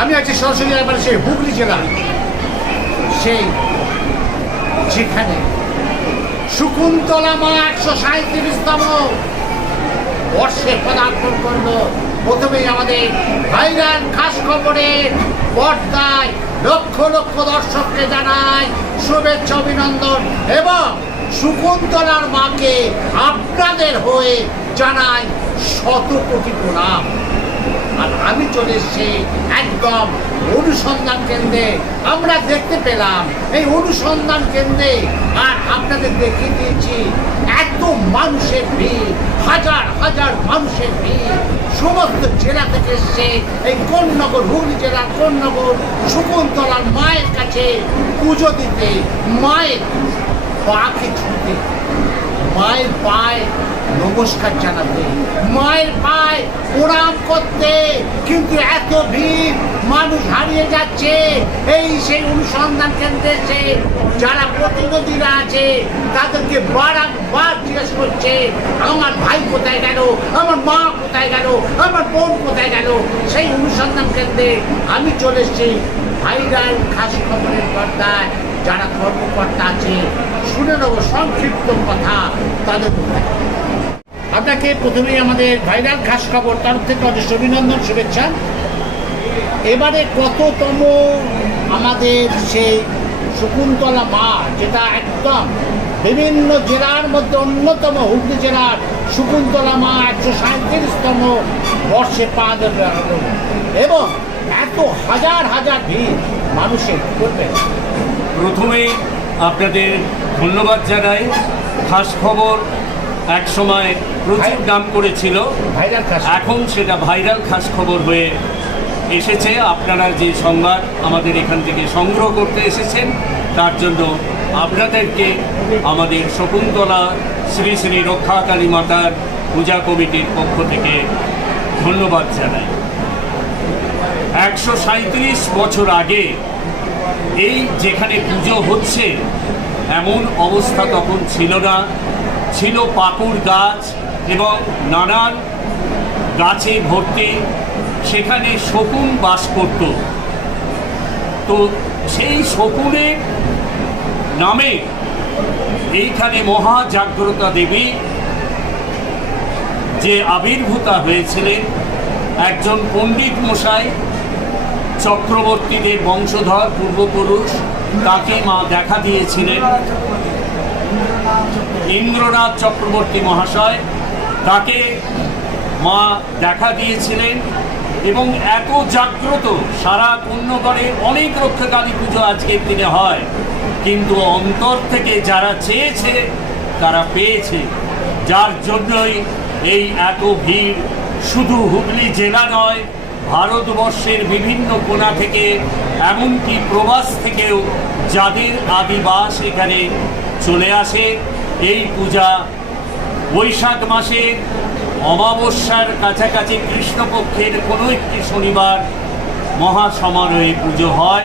আমি আছি সরাসরি একবার সেই হুগলি জেলা, সেই যেখানে শকুন্তলা মা 137তম বর্ষে পদার্পণ করলো। প্রথমেই আমাদের ভাইরাল খাস খবরের পর্দায় লক্ষ লক্ষ দর্শককে জানাই শুভেচ্ছা অভিনন্দন, এবং শকুন্তলার মাকে আপনাদের হয়ে জানাই শত কোটি প্রণাম। আর আমি চলে এসেছি একদম অনুসন্ধান কেন্দ্রে। আমরা দেখতে পেলাম এই অনুসন্ধান কেন্দ্রে, আর আপনাদের দেখিয়ে দিয়েছি এত মানুষের ভিড়, হাজার হাজার মানুষের ভিড়, সমস্ত জেলা থেকে এসছে এই কোন্নগর, হুগলি জেলার কোন্নগর শকুন্তলার মায়ের কাছে পুজো দিতে, মায়ের পাকে ছুঁতে, মায়ের পায়ে নমস্কার জানাতে, মায়ের পায়ে প্রণাম করতে। কিন্তু এত ভিড়, মানুষ হারিয়ে যাচ্ছে। এই সেই অনুসন্ধান কেন্দ্রে এসে যারা প্রতিনিধিরা আছে তাদেরকে বারবার জিজ্ঞেস করছে আমার ভাই কোথায় গেল, আমার মা কোথায় গেল, আমার বোন কোথায় গেল। সেই অনুসন্ধান কেন্দ্রে আমি চলে এসেছি ভাইরাল খাস খবরের পর্দায় যারা কর্মকর্তা আছে, শুনে নেব সংক্ষিপ্ত কথা তাদের মধ্যে। আপনাকে প্রথমেই আমাদের ভাইরাল খাস খবর তরফ থেকে অজস্র অভিনন্দন, শুভেচ্ছা। এবারে কততম আমাদের সেই শকুন্তলা মা, যেটা একদম বিভিন্ন জেলার মধ্যে অন্যতম, হুগলি জেলার শকুন্তলা মা 137তম বর্ষে পা দেবে, এবং এত হাজার হাজার ভিড় মানুষের করবেন। প্রথমেই আপনাদের ধন্যবাদ জানাই। খাস খবর এক সময় প্রচুর নাম করেছিল, এখন সেটা ভাইরাল খাস খবর হয়ে এসেছে। আপনারা যে সংবাদ আমাদের এখান থেকে সংগ্রহ করতে এসেছেন তার জন্য আপনাদেরকে আমাদের শকুন্তলা শ্রী শ্রী রক্ষাকালী মাতার পূজা কমিটির পক্ষ থেকে ধন্যবাদ জানাই। 137 বছর আগে এই যেখানে পুজো হচ্ছে এমন অবস্থা তখন ছিল না। ছিল পাকুড় গাছ এবং নানান গাছে ভর্তি, সেখানে শকুন বাস করত। তো সেই শকুনের নামে এইখানে মহাজাগ্রতা দেবী যে আবির্ভূতা হয়েছিলেন, একজন পণ্ডিত মশাই, চক্রবর্তীদের বংশধর পূর্বপুরুষ, তাকে মা দেখা দিয়েছিলেন। ইন্দ্রনাথ চক্রবর্তী মহাশয় তাকে মা দেখা দিয়েছিলেন, এবং এত জাগ্রত সারা পুণ্যগড়ে অনেক রক্ষাকালী পুজো আজকের দিনে হয়, কিন্তু অন্তর থেকে যারা চেয়েছে তারা পেয়েছে। যার জন্যই এই এত ভিড়। শুধু হুগলি জেলা নয়, ভারতবর্ষের বিভিন্ন কোণা থেকে, এমনকি প্রবাস থেকেও যাদের আদিবাস এখানে চলে আসে। এই পূজা বৈশাখ মাসের অমাবস্যার কাছাকাছি কৃষ্ণপক্ষের কোনো একটি শনিবার মহাসমারোহে পুজো হয়।